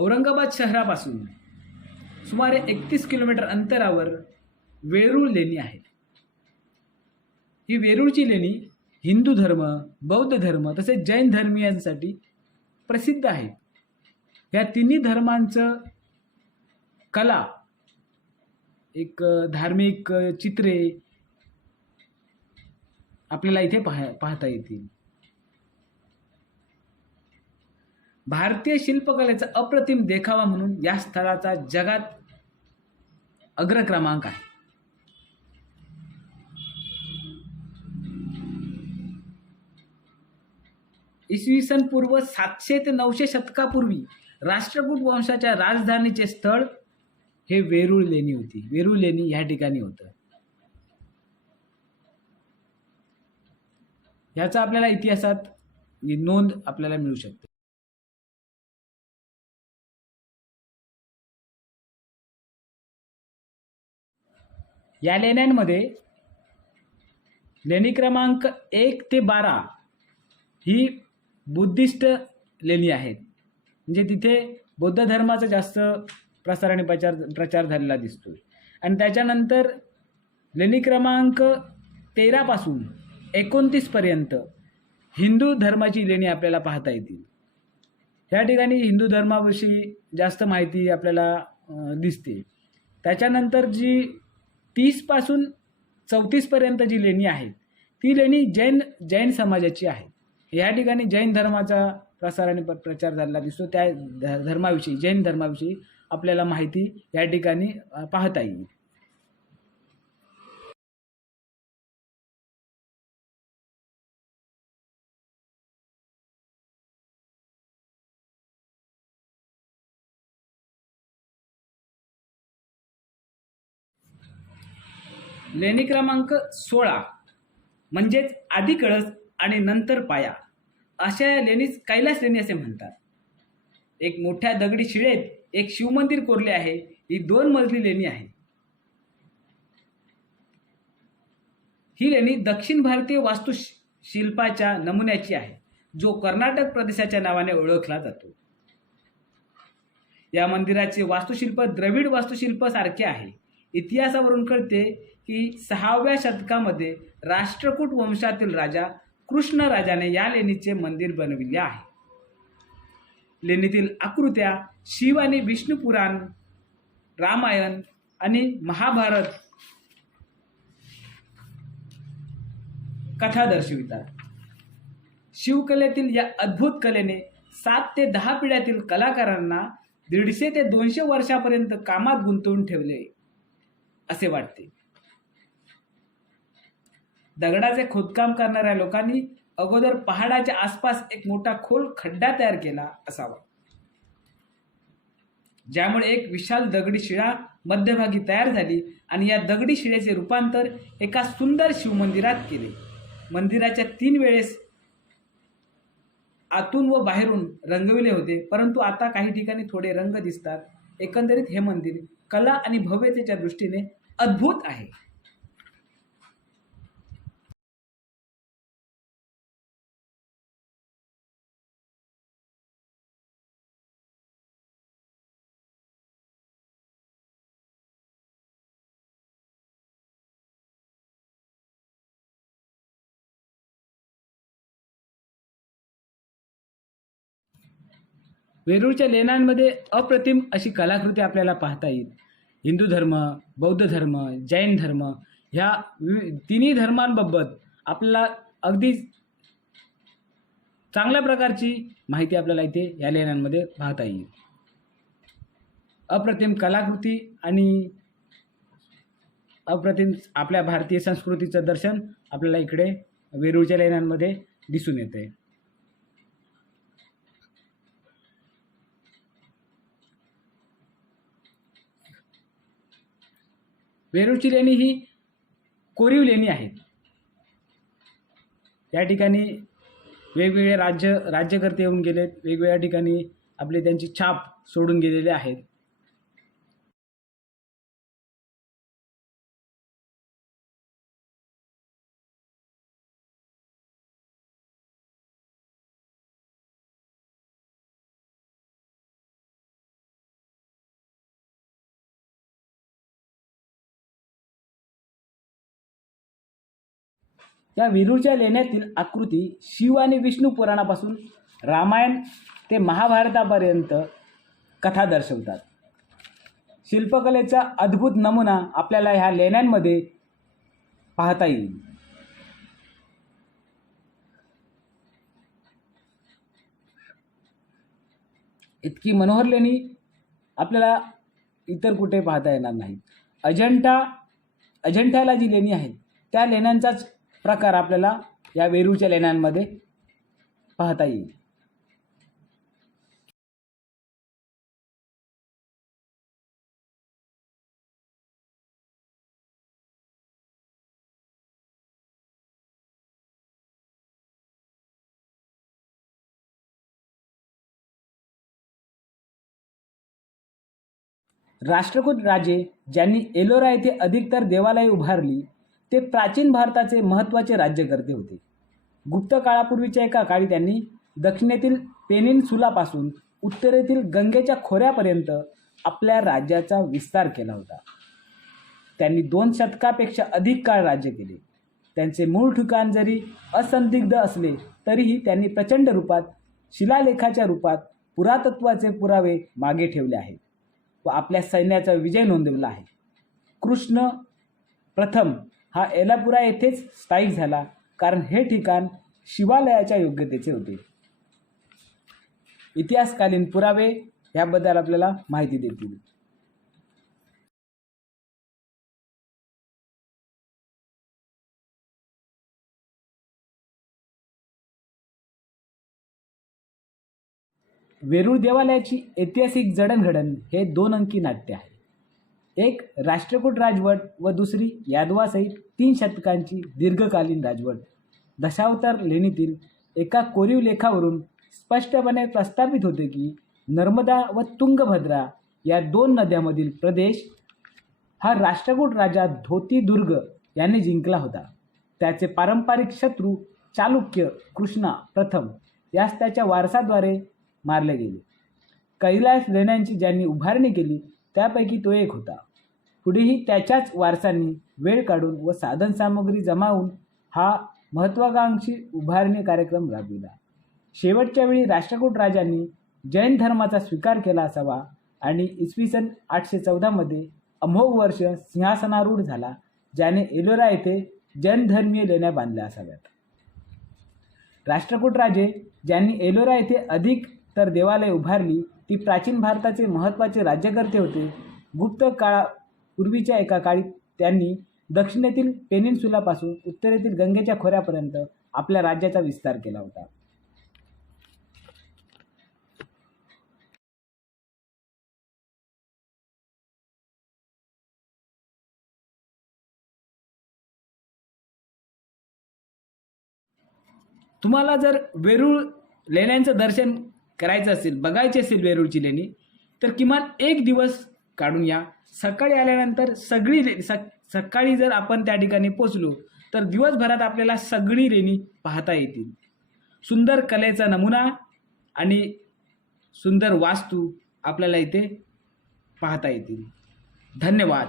औरंगाबाद शहरापासून सुमारे एकतीस किलोमीटर अंतरावर वेरूळ लेणी आहेत. ही वेरूळची लेणी हिंदू धर्म बौद्ध धर्म तसेच जैन धर्मीयांसाठी प्रसिद्ध आहेत. या तिन्ही धर्मांचं कला एक धार्मिक चित्रे आपल्याला इथे पाह पाहता येतील. भारतीय शिल्पकलेचा अप्रतिम देखावा म्हणून या स्थळाचा जगात अग्रक्रमांक आहे. इसवी सन पूर्व सातशे ते नऊशे शतकापूर्वी राष्ट्रकूट वंशाच्या राजधानीचे स्थळ हे वेरूळ लेणी होती. वेरूळ लेणी या ठिकाणी होतं. ह्याचा आपल्याला इतिहासात नोंद आपल्याला मिळू शकते. या लेण्यांमध्ये लेणी क्रमांक एक ते बारा ही बुद्धिस्ट लेणी आहेत. म्हणजे तिथे बौद्ध धर्माचा जास्त प्रसार आणि प्रचार प्रचार झालेला दिसतो आणि त्याच्यानंतर लेणी क्रमांक तेरापासून एकोणतीसपर्यंत हिंदू धर्माची लेणी आपल्याला पाहता येतील. ह्या ठिकाणी हिंदू धर्माविषयी जास्त माहिती आपल्याला दिसते. त्याच्यानंतर जी तीसपासून चौतीसपर्यंत जी लेणी आहेत ती लेणी जैन जैन समाजाची आहे या ठिकाणी जैन धर्माचा प्रसार आणि प्र- प्रचार झालेला दिसतो. त्या ध- धर्माविषयी जैन धर्माविषयी आपल्याला माहिती या ठिकाणी पाहता येईल. लेणी क्रमांक सोळा म्हणजेच आधी कळस आणि नंतर पाया. अशा या लेणीस कैलास लेणी असे म्हणतात. एक मोठ्या दगडी शिळेत एक शिवमंदिर कोरले आहे. ही दोन मजली लेणी आहे ही लेणी दक्षिण भारतीय वास्तुशिल्पाच्या नमुन्याची आहे जो कर्नाटक प्रदेशाच्या नावाने ओळखला जातो. या मंदिराचे वास्तुशिल्प द्रविड वास्तुशिल्प सारखे आहे. इतिहासावरून कळते की सहाव्या शतकामध्ये राष्ट्रकूट वंशातील राजा कृष्ण राजाने या लेणीचे मंदिर बनविले आहे. लेणीतील आकृत्या शिव आणि विष्णू पुराण रामायण आणि महाभारत कथा दर्शवितात. शिवकलेतील या अद्भुत कलेने सात ते दहा पिढ्यातील कलाकारांना दीडशे ते दोनशे वर्षापर्यंत कामात गुंतवून ठेवले. असे वाटते. दगडाचे खोदकाम करणाऱ्या लोकांनी अगोदर पहाडाच्या आसपास एक मोठा खोल खड्डा तयार केला असावा. ज्यामुळे एक विशाल दगडी शिळा मध्यभागी तयार झाली आणि या दगडी शिळेचे रूपांतर एका सुंदर शिवमंदिरात केले. मंदिराच्या तीन वेळेस आतून व बाहेरून रंगविले होते परंतु आता काही ठिकाणी थोडे रंग दिसतात. एकंदरीत हे मंदिर कला आणि भव्यतेच्या दृष्टीने अद्भुत आहे. वेरूळच्या लेण्यांमध्ये अप्रतिम अशी कलाकृती आपल्याला पाहता येईल. हिंदू धर्म बौद्ध धर्म जैन धर्म ह्या वि तिन्ही धर्मांबाबत आपल्याला अगदी चांगल्या प्रकारची माहिती आपल्याला इथे या लेण्यांमध्ये पाहता येईल. अप्रतिम कलाकृती आणि अप्रतिम आपल्या भारतीय संस्कृतीचं दर्शन आपल्याला इकडे वेरूळच्या लेण्यांमध्ये दिसून येते वेरूळची लेणी ही कोरीव लेणी आहेत. या ठिकाणी वेगवेगळे राज्य राज्यकर्ते येऊन गेलेत. वेगवेगळ्या ठिकाणी आपले त्यांची छाप सोडून गेलेले आहेत. त्या विरूच्या लेण्यातील आकृती शिव आणि विष्णू पुराणापासून रामायण ते महाभारतापर्यंत कथा दर्शवतात. शिल्पकलेचा अद्भुत नमुना आपल्याला ह्या लेण्यांमध्ये पाहता येईल. इतकी मनोहर लेणी आपल्याला इतर कुठे पाहता येणार नाही अजंठा अजंठ्याला जी लेणी आहेत त्या लेण्यांचाच प्रकार आपल्याला या वेरूळच्या लेण्यांमध्ये पाहता येईल. राष्ट्रकूट राजे ज्यांनी एलोरा येथे अधिकतर देवालये उभारली ते प्राचीन भारताचे महत्त्वाचे राज्यकर्ते होते. गुप्त काळापूर्वीच्या एका काळी त्यांनी दक्षिणेतील पेनिनसुलापासून उत्तरेतील गंगेच्या खोऱ्यापर्यंत आपल्या राज्याचा विस्तार केला होता. त्यांनी दोन शतकापेक्षा अधिक काळ राज्य केले. त्यांचे मूळ ठिकाण जरी असंदिग्ध असले तरीही त्यांनी प्रचंड रूपात शिलालेखाच्या रूपात पुरातत्वाचे पुरावे मागे ठेवले आहेत व आपल्या सैन्याचा विजय नोंदवला आहे. कृष्ण प्रथम हा एलापुरा येथेच स्थायिक झाला. कारण हे ठिकाण शिवालयाच्या योग्यतेचे होते. इतिहासकालीन पुरावे याबद्दल आपल्याला माहिती देतील. वेरूळ देवालयाची ऐतिहासिक जडणघडण हे दोन अंकी नाट्य आहे. एक राष्ट्रकूट राजवट व दुसरी यादवासहित तीन शतकांची दीर्घकालीन राजवट. दशावतार लेणीतील एका कोरीव लेखावरून स्पष्टपणे प्रस्थापित होते की नर्मदा व तुंगभद्रा या दोन नद्यामधील प्रदेश हा राष्ट्रकूट राजा धोती दुर्ग याने जिंकला होता. त्याचे पारंपरिक शत्रू चालुक्य कृष्णा प्रथम यास त्याच्या वारसाद्वारे मारले गेले. कैलास लेण्यांची ज्यांनी उभारणी केली त्यापैकी तो एक होता. पुढेही त्याच्याच वारसांनी वेळ काढून व साधनसामुग्री जमावून हा महत्त्वाकांक्षी उभारणी कार्यक्रम राबविला. शेवटच्या वेळी राष्ट्रकूट राजांनी जैन धर्माचा स्वीकार केला असावा आणि इसवी सन आठशे चौदामध्ये अमोघ वर्ष सिंहासनारूढ झाला ज्याने एलोरा येथे जैन धर्मीय लेण्या बांधल्या असाव्यात. राष्ट्रकूट राजे ज्यांनी एलोरा येथे अधिक तर देवालय उभारली ती प्राचीन भारताचे महत्त्वाचे राज्यकर्ते होते. गुप्त काळा पूर्वीच्या एका काळी त्यांनी दक्षिणेतील पेनिन्सुलापासून उत्तरेतील गंगेच्या खोऱ्यापर्यंत आपल्या राज्याचा विस्तार केला होता. तुम्हाला जर वेरूळ लेण्यांचं दर्शन करायचं असेल बघायची असेल वेरूळची लेणी तर किमान एक दिवस काढून या. सकाळी आल्यानंतर सगळी ले सकाळी जर आपण त्या ठिकाणी पोचलो तर दिवसभरात आपल्याला सगळी लेणी पाहता येतील. सुंदर कलेचा नमुना आणि सुंदर वास्तू आपल्याला इथे पाहता येतील. धन्यवाद.